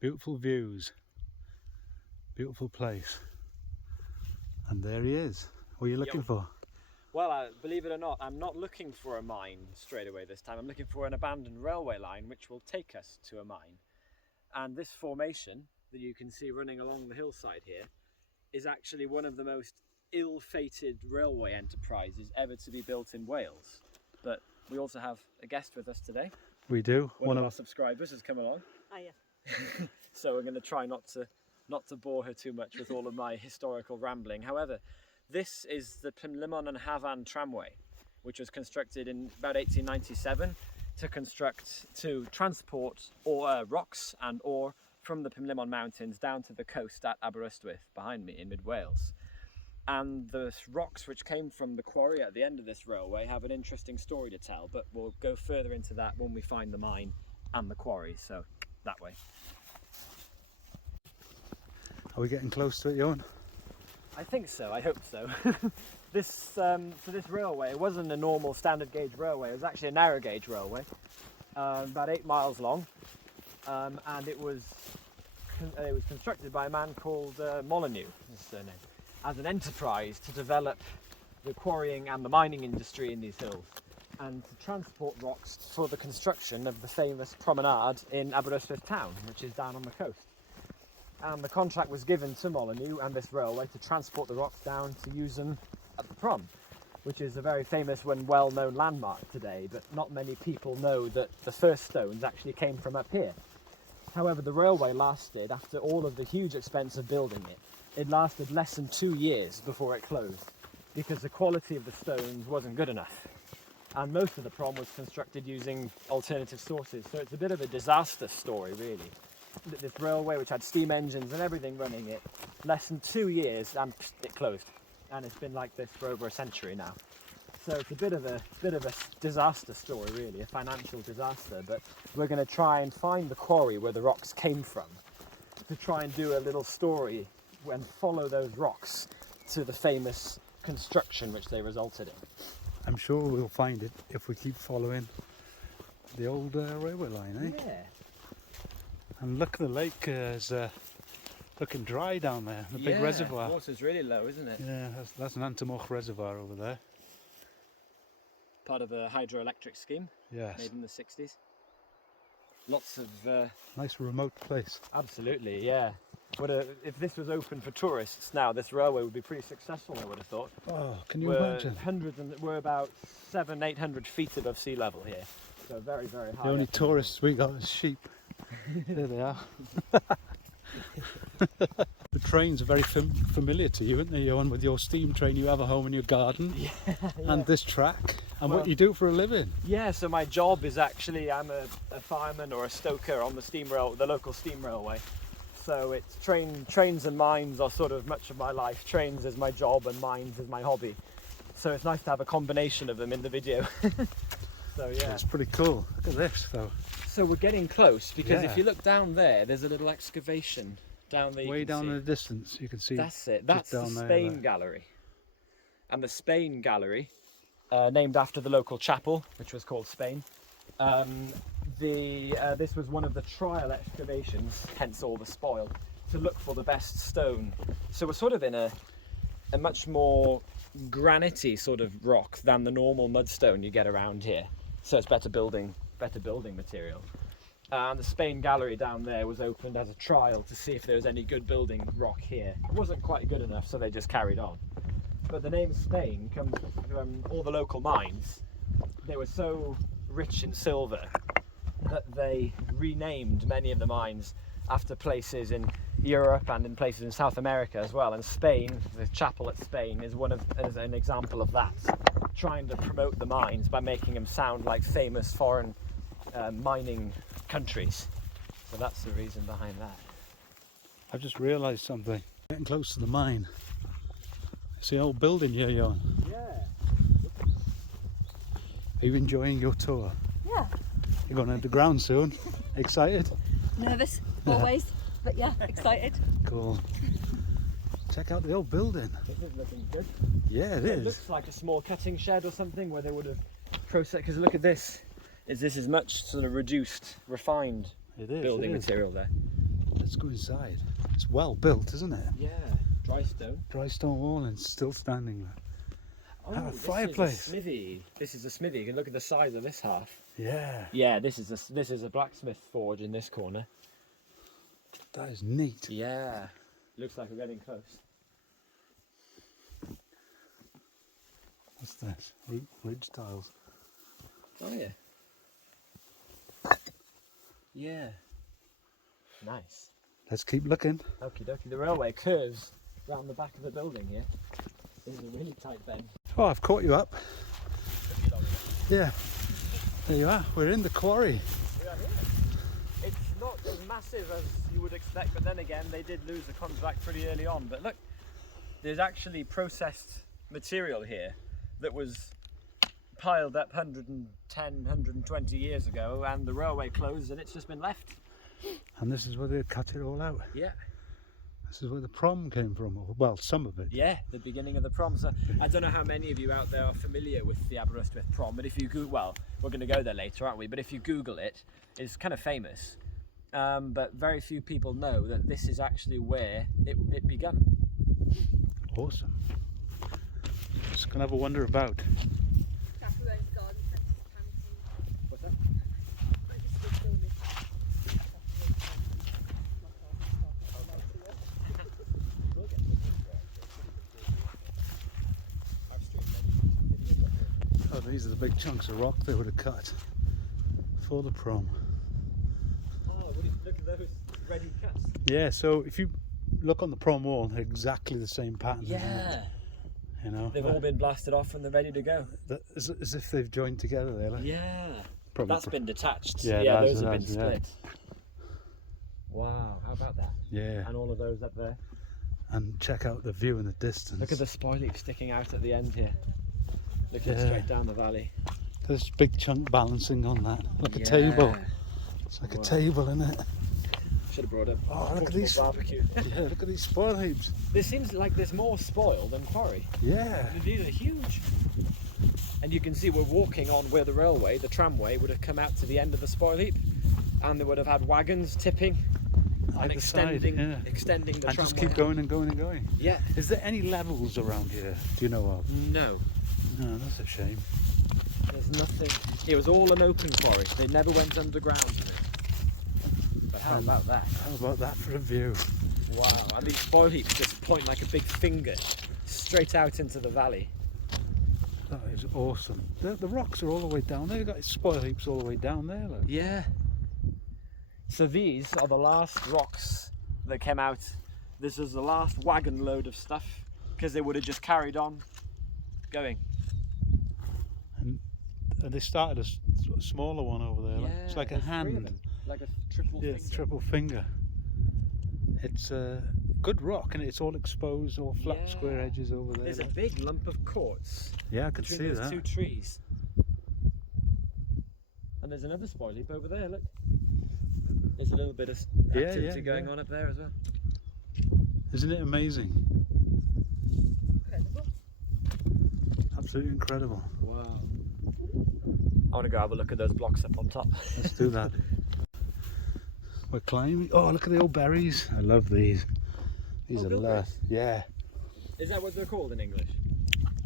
Beautiful views, beautiful place. And there he is. What are you looking for? Well, believe it or not, I'm not looking for a mine straight away this time. I'm looking for an abandoned railway line which will take us to a mine. And this formation that you can see running along the hillside here is actually one of the most ill-fated railway enterprises ever to be built in Wales. But we also have a guest with us today. We do. One of our subscribers has come along. Oh, yeah. So we're going to try not to bore her too much with all of my historical rambling. However, this is the Plymlimon and Havan Tramway, which was constructed in about 1897 to transport rocks and ore from the Plymlimon Mountains down to the coast at Aberystwyth behind me in mid-Wales. And the rocks which came from the quarry at the end of this railway have an interesting story to tell, but we'll go further into that when we find the mine and the quarry, so that way. Are we getting close to it, Johan? I think so, I hope so. This railway, it wasn't a normal standard gauge railway, it was actually a narrow gauge railway, about 8 miles long, and it was constructed by a man called Molyneux, his surname, as an enterprise to develop the quarrying and the mining industry in these hills, and to transport rocks for the construction of the famous Promenade in Aberystwyth town, which is down on the coast. And the contract was given to Molyneux and this railway to transport the rocks down to use them at the Prom, which is a very famous and well-known landmark today, but not many people know that the first stones actually came from up here. However, the railway lasted, after all of the huge expense of building it lasted less than 2 years before it closed, because the quality of the stones wasn't good enough. And most of the Prom was constructed using alternative sources, so it's a bit of a disaster story, really. This railway, which had steam engines and everything running it, less than 2 years and it closed, and it's been like this for over a century now. So it's a bit of a disaster story, really, a financial disaster. But we're going to try and find the quarry where the rocks came from, to try and do a little story and follow those rocks to the famous construction which they resulted in. I'm sure we'll find it if we keep following the old railway line, eh? Yeah. And look, the lake is looking dry down there, the big reservoir. The water's really low, isn't it? Yeah, that's an Antamwch reservoir over there. Part of a hydroelectric scheme Yes. made in the 60s. Lots of... Nice remote place. Absolutely, yeah. If this was open for tourists now, this railway would be pretty successful, I would have thought. Oh, can you imagine? We're about 700-800 feet above sea level here, so very, very high. The only tourists we got is sheep. There they are. The trains are very familiar to you, aren't they, Johan, with your steam train you have at home in your garden? Yeah. And this track, and what you do for a living. Yeah, so my job is actually, I'm a fireman or a stoker on the local steam railway. So it's trains and mines are sort of much of my life. Trains is my job and mines is my hobby. So it's nice to have a combination of them in the video. So yeah. It's pretty cool. Look at this though. So we're getting close, because if you look down there's a little excavation down there. Way down in the distance, you can see. That's it. That's the down there, Spain Gallery. And the Spain Gallery, named after the local chapel, which was called Spain. This was one of the trial excavations, hence all the spoil, to look for the best stone. So we're sort of in a much more granity sort of rock than the normal mudstone you get around here. So it's better building material. And the Spain Gallery down there was opened as a trial to see if there was any good building rock here. It wasn't quite good enough, so they just carried on. But the name Spain comes from all the local mines. They were so rich in silver that they renamed many of the mines after places in Europe and in places in South America as well. And Spain, the chapel at Spain, is an example of that, trying to promote the mines by making them sound like famous foreign mining countries. So that's the reason behind that. I've just realised something. Getting close to the mine. It's the old building here, Johan. Yeah. Are you enjoying your tour? Yeah. You're going underground soon. Excited? Nervous, always, but yeah, excited. Cool. Check out the old building. This is looking good. Yeah, it It is. looks like a small cutting shed or something where they would have processed, because look at this. This is much sort of reduced, refined It is. building it is. material there. Let's go inside. It's well built, isn't it? Yeah, dry stone. Dry stone wall and it's still standing there. Oh, A this fireplace. is a smithy. This is a smithy. You can look at the size of this half. Yeah. Yeah, this is a blacksmith forge in this corner. That is neat. Yeah, looks like we're getting close. What's this? Ridge tiles. Oh yeah. Yeah. Nice. Let's keep looking. Okie dokie. The railway curves round the back of the building here. This is a really tight bend. Oh, I've caught you up. Yeah. There you are. We're in the quarry. We are here. It's not as massive as you would expect, but then again, they did lose the contract pretty early on. But look, there's actually processed material here that was piled up 110, 120 years ago, and the railway closed and it's just been left. And this is where they cut it all out. Yeah. This is where the prom came from. Well, some of it. Yeah, the beginning of the prom. So I don't know how many of you out there are familiar with the Aberystwyth prom, but if you Google, well, we're going to go there later, aren't we? But if you Google it, it's kind of famous. But very few people know that this is actually where it began. Awesome. Just gonna have a wander about. What's that? Oh, these are the big chunks of rock they would have cut for the prom. Oh, look at those ready cuts. Yeah, so if you look on the prom wall, they're exactly the same pattern. Yeah. You know, They've all been blasted off and they're ready to go. as if they've joined together there. Like. Yeah. Probably That's been detached. Yeah, those have been yeah. split. Wow, how about that? Yeah. And all of those up there. And check out the view in the distance. Look at the spoil heap sticking out at the end here. Looking straight down the valley. There's a big chunk balancing on that, like a table. It's like a table, isn't it? Should have brought up. Oh, look at these barbecue. Yeah, look at these spoil heaps. There seems like there's more spoil than quarry. Yeah. These are huge. And you can see we're walking on where the tramway would have come out to the end of the spoil heap, and they would have had wagons tipping and extending the And tramway. just keep going and going and going. Yeah. Is there any levels around here? Do you know of? No. No, that's a shame. There's nothing. It was all an open quarry. They never went underground. But how about that? How about that for a view? Wow. And these spoil heaps just point like a big finger straight out into the valley. That is awesome. The rocks are all the way down there. You've got spoil heaps all the way down there. Look. Yeah. So these are the last rocks that came out. This is the last wagon load of stuff because they would have just carried on going. And they started a smaller one over there. Like. It's like a there's 3 of hand. them, like a triple Yeah, finger. it's triple finger. It's good rock and it's all exposed, all flat square edges over there. There's a like. big lump of quartz Yeah, I could between see those that. 2 trees. And there's another spoil heap over there, look. There's a little bit of activity going on up there as well. Isn't it amazing? Incredible. Absolutely incredible. Wow. I want to go have a look at those blocks up on top. Let's do that. We're climbing. Oh, look at the old berries. I love these. These are bilberries? lush. Yeah. Is that what they're called in English?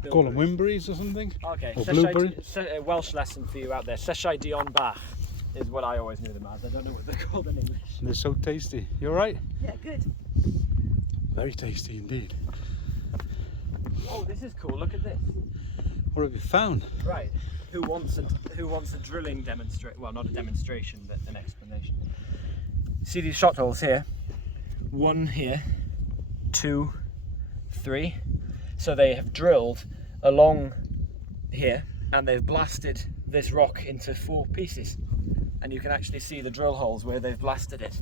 Call them wimberries or something. Okay, Or blueberry. a Welsh lesson for you out there. Seshai Dion Bach is what I always knew them as. I don't know what they're called in English. And they're so tasty. You alright? Yeah, good. Very tasty indeed. Oh, this is cool. Look at this. What have you found? Right. Who wants a drilling demonstration? Well, not a demonstration, but an explanation. See these shot holes here? 1 here, 2, 3. So they have drilled along here and they've blasted this rock into 4 pieces. And you can actually see the drill holes where they've blasted it.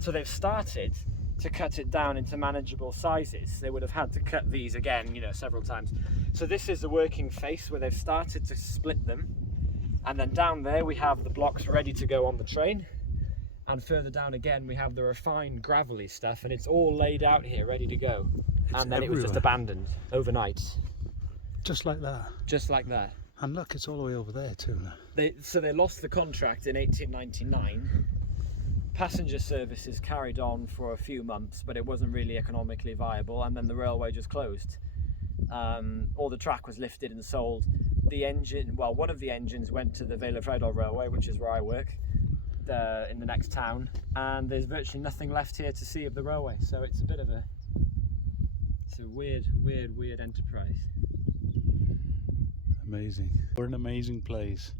So they've started to cut it down into manageable sizes. They would have had to cut these again, several times. So this is the working face where they've started to split them. And then down there we have the blocks ready to go on the train. And further down again we have the refined gravelly stuff, and it's all laid out here ready to go. And then it was just abandoned overnight. Just like that. Just like that. And look, it's all the way over there too now. So they lost the contract in 1899, passenger services carried on for a few months, but it wasn't really economically viable, and then the railway just closed. All the track was lifted and sold. The engine, well, one of the engines went to the Vale of Rheidol Railway, which is where I work, in the next town, and there's virtually nothing left here to see of the railway. So it's a bit of a, it's a weird enterprise. Amazing. What an amazing place.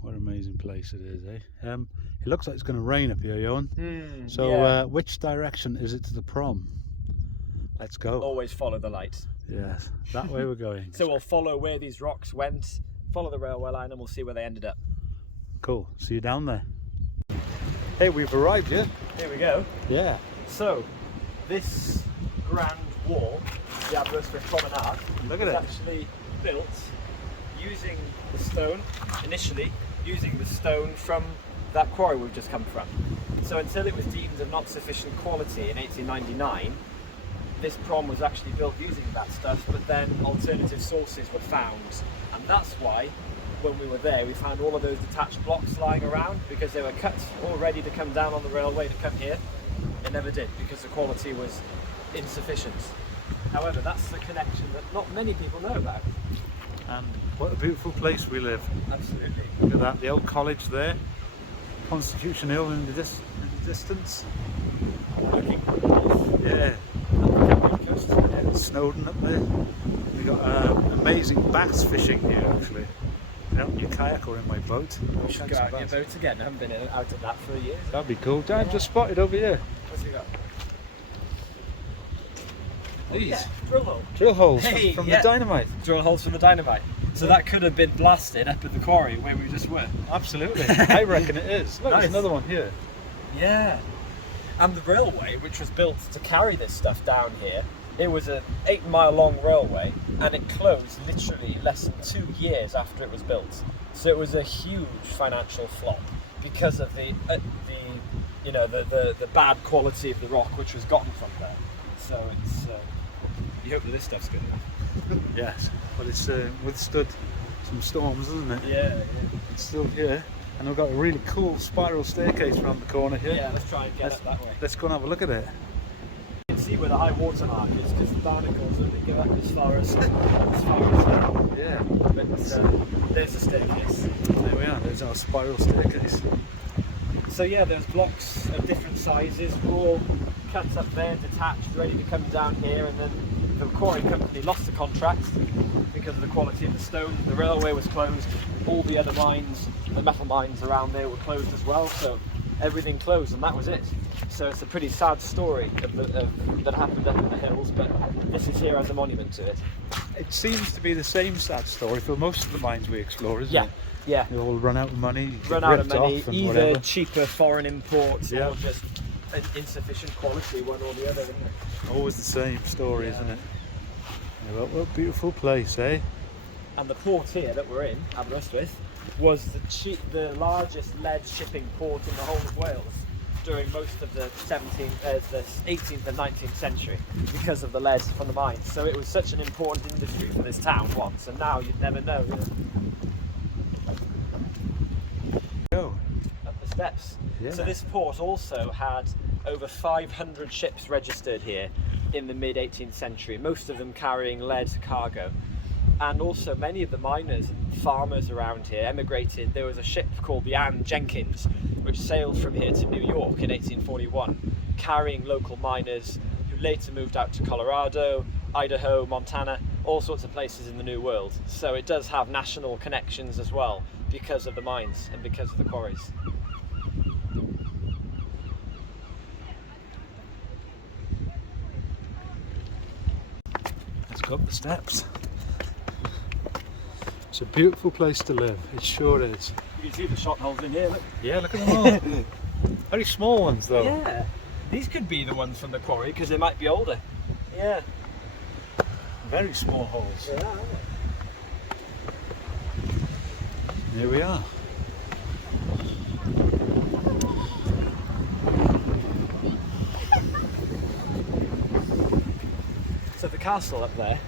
What an amazing place it is, eh? It looks like it's going to rain up here, Johan. So yeah. which direction is it to the prom? Let's go. Always follow the light. Yes, that way we're going. So we'll follow where these rocks went, follow the railway line, and we'll see where they ended up. Cool. See you down there. Hey, we've arrived here. Here we go. Yeah. So, this grand wall, the Aberystwyth Promenade, Look at was it. actually built using the stone, initially using the stone from that quarry we've just come from. So until it was deemed of not sufficient quality in 1899, this prom was actually built using that stuff, but then alternative sources were found. And that's why, when we were there, we found all of those detached blocks lying around, because they were cut all ready to come down on the railway to come here. They never did, because the quality was insufficient. However, that's the connection that not many people know about. And what a beautiful place we live. Absolutely. Look at that, the old college there. Constitution Hill in the distance. Looking north, Yeah. coast. Yeah, Snowdon up there. We got amazing bass fishing here, actually. Out in your kayak or in my boat. We should go out in your boat again. I haven't been out of that for years. That'd be cool. I've just spotted over here. What's he got? These Yeah, drill hole. drill holes Hey, from yeah. the dynamite. Drill holes from the dynamite. So that could have been blasted up at the quarry where we just were. Absolutely. I reckon it is. Look, Nice. there's another one here. Yeah. And the railway, which was built to carry this stuff down here, it was an 8-mile long railway, and it closed literally less than 2 years after it was built. So it was a huge financial flop because of the bad quality of the rock which was gotten from there. So it's you hope that this stuff's good enough. Yes. But it's withstood some storms, isn't it? Yeah. It's still here. And we've got a really cool spiral staircase around the corner here. Yeah, let's try and get up that way. Let's go and have a look at it. You can see where the high water mark is because the barnacles only go up as far as Yeah. but there's the staircase. There we are. There's our spiral staircase. So yeah, there's blocks of different sizes, all cut up there, detached, ready to come down here, and then the quarry company lost the contract because of the quality of the stone. The railway was closed, all the other mines, the metal mines around there were closed as well, so everything closed and that was it. So it's a pretty sad story that happened up in the hills, but this is here as a monument to it. It seems to be the same sad story for most of the mines we explore, isn't it? Yeah. They all run out of money, Run get out of ripped money, off and either whatever. cheaper foreign imports Yeah. or just an insufficient quality, one or the other, isn't it? Always the same story, Yeah. isn't it? Yeah, well, what a beautiful place, eh? And the port here that we're in, Aberystwyth, was the largest lead shipping port in the whole of Wales during most of the 18th and 19th century because of the lead from the mines. So it was such an important industry for this town once, and now you'd never know. Go. Up the steps. Yeah. So this port also had over 500 ships registered here in the mid-18th century, most of them carrying lead cargo. And also many of the miners and farmers around here emigrated. There was a ship called the Anne Jenkins, which sailed from here to New York in 1841, carrying local miners who later moved out to Colorado, Idaho, Montana, all sorts of places in the New World. So it does have national connections as well because of the mines and because of the quarries. Let's go up the steps. It's a beautiful place to live, it sure is. You can see the shot holes in here, look. Yeah, look at them all. Very small ones though. Yeah, these could be the ones from the quarry because they might be older. Yeah. Very small holes. They are, aren't they? Here we are. So the castle up there,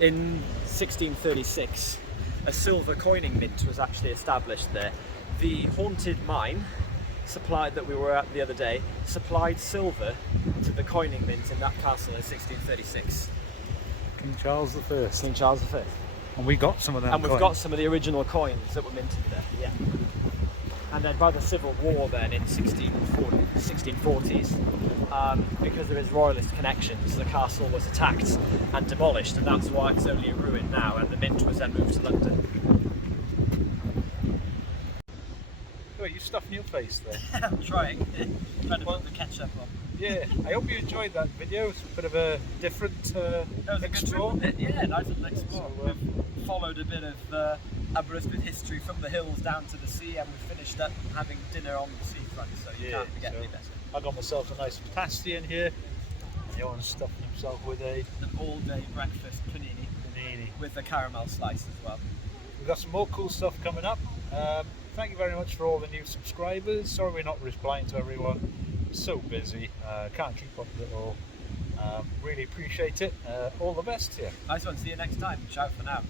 in 1636, a silver coining mint was actually established there. The haunted mine supplied that we were at the other day supplied silver to the coining mint in that castle in 1636. King Charles I. King Charles V. And we got some of them. And we've got some of the original coins that were minted there. Yeah. And then by the Civil War then in 1640s, because of his royalist connections, the castle was attacked and demolished, and that's why it's only a ruin now, and the mint was then moved to London. Wait, you stuffing your face there? I'm trying to put the ketchup on. Yeah, I hope you enjoyed that video. It's a bit of a different That was a good explore. trip, wasn't it? Yeah, nice little explore. So, We've followed a bit of Aberystwyth history from the hills down to the sea, and we finished up having dinner on the seafront, so you can't get any better. I got myself a nice pasty in here. Johan's stuffing himself with An all-day breakfast panini panini. with a caramel slice as well. We've got some more cool stuff coming up. Thank you very much for all the new subscribers. Sorry we're not replying to everyone. So busy, can't keep up with it all. Really appreciate it. All the best to you. Nice one, see you next time. Ciao for now.